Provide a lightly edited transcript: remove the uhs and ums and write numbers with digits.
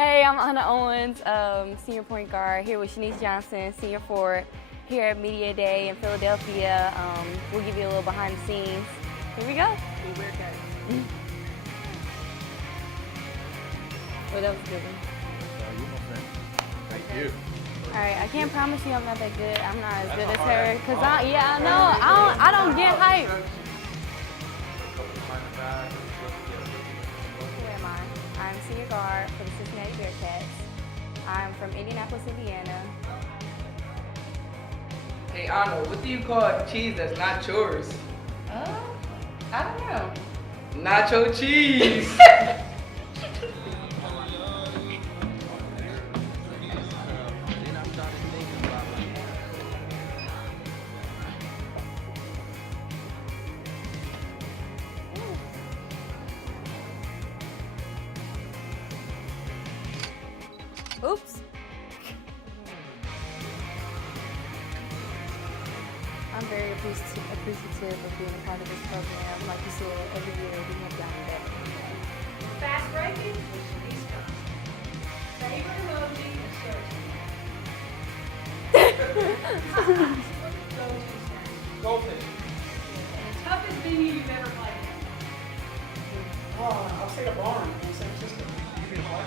Hey, I'm Anna Owens, senior point guard, here with Shanice Johnson, senior forward, here at Media Day in Philadelphia. We'll give you a little behind the scenes. Here we go. Well, that was a good one. Thank you. All right, I can't promise you I'm not that good. I'm not as good as her, cause I know I don't get hype. Who am I? I'm senior guard for the Cincinnati Bearcats. I'm from Indianapolis, Indiana. Hey Anna, what do you call cheese that's not yours? I don't know. Nacho cheese. Oops. I'm very appreciative of being a part of this program. Like you said, every year we have gotten better. Fast breaking with Shanice Johnson. Favorite emoji and search. Go-to snack. Goldfish. And the toughest venue you've ever played in. I'll say the barn in San Francisco. You mean what?